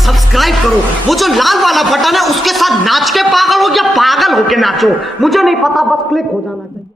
Subscribe करो, वो जो लाल वाला बटन है उसके साथ नाच के पागल हो या पागल होके नाचो, मुझे नहीं पता, बस क्लिक हो जाना चाहिए।